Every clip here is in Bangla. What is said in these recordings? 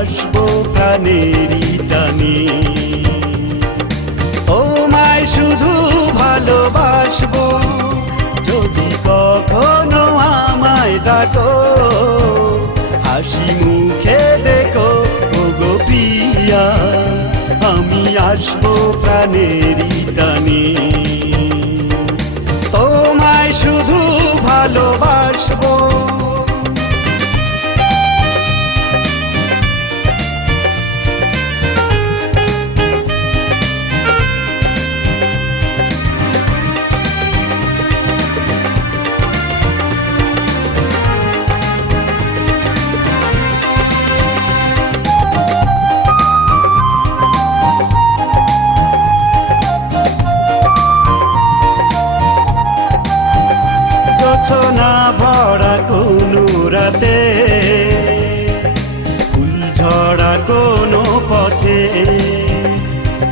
আসবো প্রাণেরই টানে। তোমায় শুধু ভালোবাসবো যদি কখনো আমায় ডাকো, হাসি মুখে দেখো ওগো প্রিয়া, আমি আসবো প্রাণেরই টানে। তোমায় শুধু ভালোবাসবো। না ভরা কোনো রাতে, ফুল ঝরা কোনো পথে,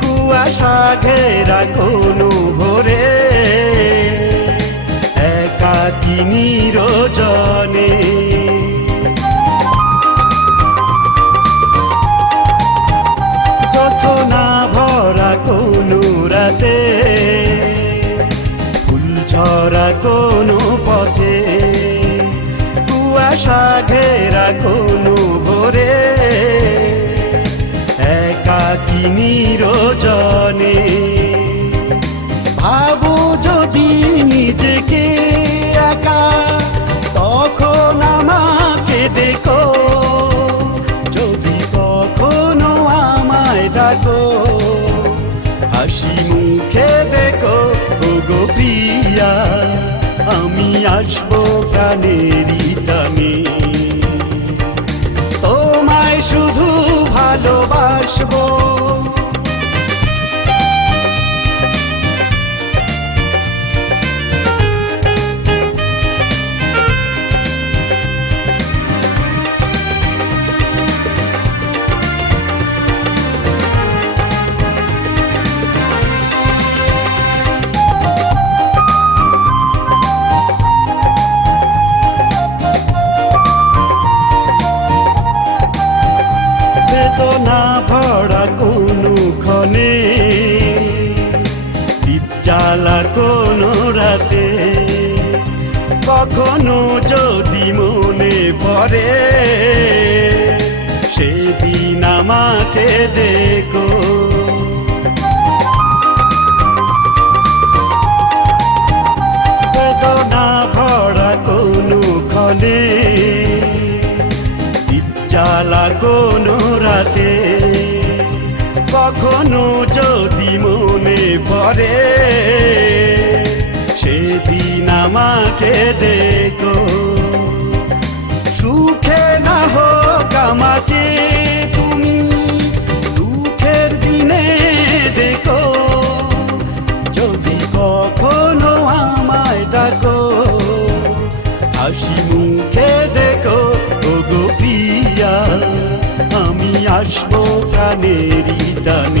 কুয়াশা ঘেরা কোনো ভোরে, একাকী নিরজনে। যোছনা ভরা কোনো রাতে, ঝরা কোনো পথে, কুয়াশা ঘেরা কোনো ভোরে, একাকী নিরজনে। ভাবো যদি নিজেকে একা, তখন আমাকে দেখো, যদি কখনো আমায় ডাকো, হাসি মুখে দেখো ওগো প্রিয়া, আমি আসবো প্রাণেরই টানে। তোমায় শুধু ভালোবাসবো। না ভরা কোনো ক্ষণে, দীপ জ্বালা কোনো রাতে, কখনো যদি মনে পড়ে, সেদিন আমাকে দেখো। বেদনা ভরা কোনো ক্ষণে, জ্বালা কোনো রাতে, কখনো যদি মনে পড়ে, সেদিন আমাকে দেখো। সুখে না হোক আমাকে তুমি, দুঃখের দিনে দেখো, যদি কখনো আমায় ডাকো, হাসি মুখে দেখো ওগো প্রিয়া, আমি আসবো প্রাণেরই টানে।